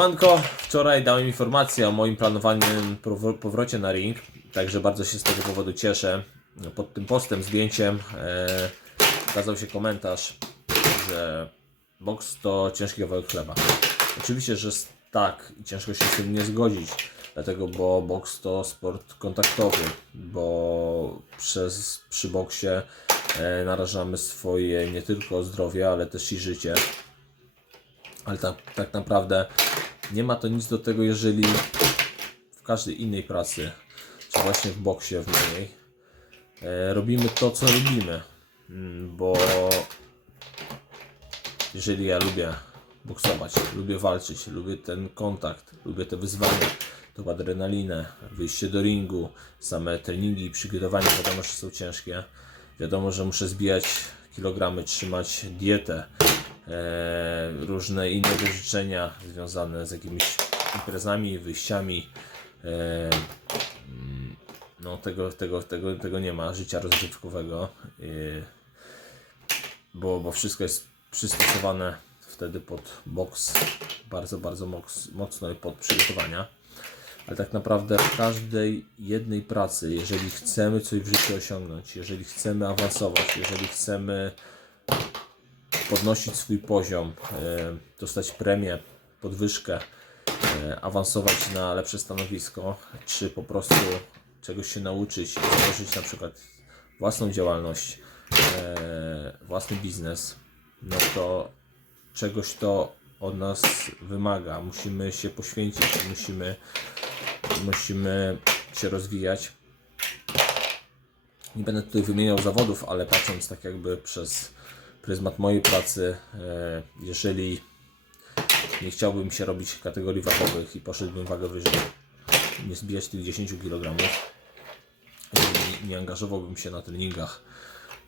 Siemanko, wczoraj dałem informację o moim planowanym powrocie na ring, także bardzo się z tego powodu cieszę. Pod tym postem, zdjęciem e, ukazał się komentarz, że boks to ciężki kawałek chleba. Oczywiście, że tak i ciężko się z tym nie zgodzić, dlatego, bo boks to sport kontaktowy, bo przez, przy boksie e, narażamy swoje nie tylko zdrowie, ale też i życie. Ale tak, tak naprawdę nie ma to nic do tego, jeżeli w każdej innej pracy, czy właśnie w boksie, w mojej, e, robimy to, co robimy. Mm, Bo jeżeli ja lubię boksować, lubię walczyć, lubię ten kontakt, lubię te wyzwania, tą adrenalinę, wyjście do ringu, same treningi i przygotowania, wiadomo, że są ciężkie. Wiadomo, że muszę zbijać kilogramy, trzymać dietę, różne inne życzenia związane z jakimiś imprezami, wyjściami. E, no tego, tego, tego, tego nie ma, życia rozrywkowego, e, bo, bo wszystko jest przystosowane wtedy pod boks, bardzo, bardzo moc, mocno i pod przygotowania. Ale tak naprawdę w każdej jednej pracy, jeżeli chcemy coś w życiu osiągnąć, jeżeli chcemy awansować, jeżeli chcemy podnosić swój poziom, e, dostać premię, podwyżkę, e, awansować na lepsze stanowisko, czy po prostu czegoś się nauczyć, założyć na przykład własną działalność, e, własny biznes, no to czegoś to od nas wymaga. Musimy się poświęcić, musimy, musimy się rozwijać. Nie będę tutaj wymieniał zawodów, ale patrząc tak jakby przez pryzmat mojej pracy, e, jeżeli nie chciałbym się robić kategorii wagowych i poszedłbym wagę wyżej, nie zbijać tych 10 kg, jeżeli nie angażowałbym się na treningach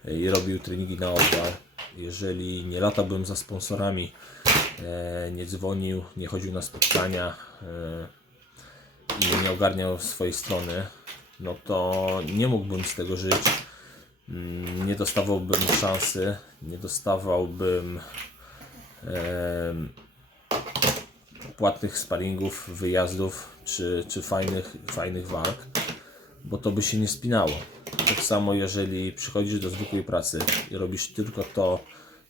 e, i robił treningi na odwal, jeżeli nie latałbym za sponsorami, e, nie dzwonił, nie chodził na spotkania i nie ogarniał swojej strony, no to nie mógłbym z tego żyć. Mm, Nie dostawałbym szansy, nie dostawałbym em, płatnych sparingów, wyjazdów czy, czy fajnych, fajnych walk, bo to by się nie spinało. Tak samo jeżeli przychodzisz do zwykłej pracy i robisz tylko to,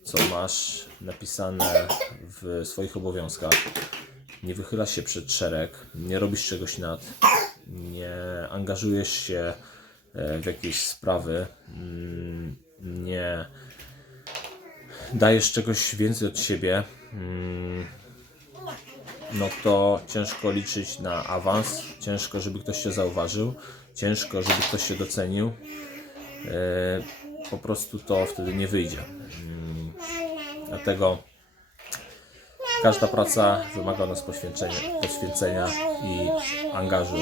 co masz napisane w swoich obowiązkach, nie wychylasz się przed szereg, nie robisz czegoś nad, nie angażujesz się e, w jakieś sprawy, mm, nie dajesz czegoś więcej od siebie, mm, no to ciężko liczyć na awans, ciężko, żeby ktoś się zauważył, ciężko, żeby ktoś się docenił. E, Po prostu to wtedy nie wyjdzie. Mm, Dlatego każda praca wymaga od nas poświęcenia, poświęcenia i angażu.